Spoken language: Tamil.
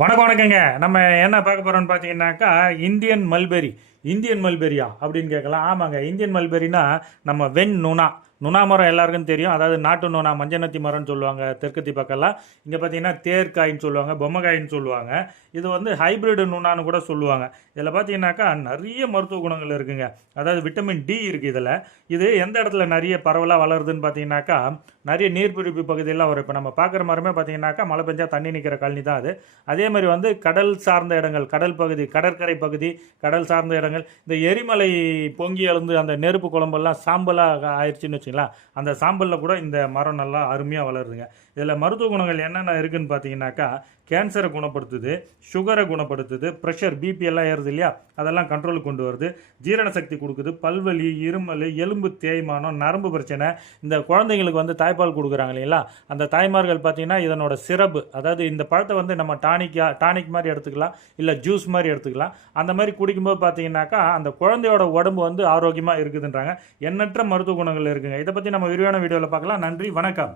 வணக்கம் வணக்கங்க. நம்ம என்ன பார்க்க போறோம்னு பார்த்தீங்கன்னாக்கா இந்தியன் மல்பெரி. இந்தியன் மல்பெரியா அப்படின்னு கேட்கலாம். ஆமாங்க இந்தியன் மல்பெரினா நம்ம வெண் நுணா நுணா மரம் எல்லாருக்கும் தெரியும். அதாவது நாட்டு நுணா மஞ்சநத்தி மரம்னு சொல்லுவாங்க தெற்கத்தி பக்கம்லாம். இங்கே பார்த்தீங்கன்னா தேர்காயின்னு சொல்லுவாங்க பொம்மைக்காயின்னு சொல்லுவாங்க. இது வந்து ஹைபிரிட் நுணான்னு கூட சொல்லுவாங்க. இதில் பார்த்தீங்கன்னாக்கா நிறைய மருத்துவ குணங்கள் இருக்குங்க. அதாவது விட்டமின் டி இருக்குது இதில். இது எந்த இடத்துல நிறைய பரவலாக வளருதுன்னு பார்த்தீங்கன்னாக்கா நிறைய நீர்பிடிப்பு பகுதியெல்லாம் வரும். இப்போ நம்ம பார்க்குற மரமே பார்த்தீங்கன்னாக்கா மழை பெஞ்சால் தண்ணி நிற்கிற கழனி தான் அது. அதே மாதிரி வந்து கடல் சார்ந்த இடங்கள் கடல் பகுதி கடற்கரை பகுதி கடல் சார்ந்த இடங்கள் இந்த எரிமலை பொங்கி எழுந்து அந்த நெருப்பு குழம்பெல்லாம் சாம்பலாக ஆயிடுச்சுன்னு வச்சுக்கலாம் அந்த சாம்பலில் கூட இந்த மரம் நல்லா அருமையாக வளருதுங்க. இதில் மருத்துவ குணங்கள் என்னென்ன இருக்குதுன்னு பார்த்தீங்கன்னாக்கா கேன்சரை குணப்படுத்துது சுகரை குணப்படுத்துது ப்ரெஷர் பிபி எல்லாம் ஏறுது இல்லையா? அதெல்லாம் கண்ட்ரோலுக்கு கொண்டு வருது. ஜீரண சக்தி கொடுக்குது பல்வலி இருமல் எலும்பு தேய்மானம் நரம்பு பிரச்சனை. இந்த குழந்தைங்களுக்கு வந்து தாய்ப்பால் கொடுக்குறாங்க இல்லைங்களா? அந்த தாய்மார்கள் பார்த்தீங்கன்னா இதனோட சிறப்பு அதாவது இந்த பழத்தை வந்து நம்ம டானிக்கா டானிக் மாதிரி எடுத்துக்கலாம் இல்லை ஜூஸ் மாதிரி எடுத்துக்கலாம். அந்த மாதிரி குடிக்கும்போது பார்த்தீங்கன்னா அப்படின்னாக்கா அந்த குழந்தையோட உடம்பு வந்து ஆரோக்கியமாக இருக்குதுன்றாங்க. எண்ணற்ற மருத்துவ குணங்கள் இருக்குங்க. இதை பற்றி நம்ம விரிவான வீடியோவில் பார்க்கலாம். நன்றி. வணக்கம்.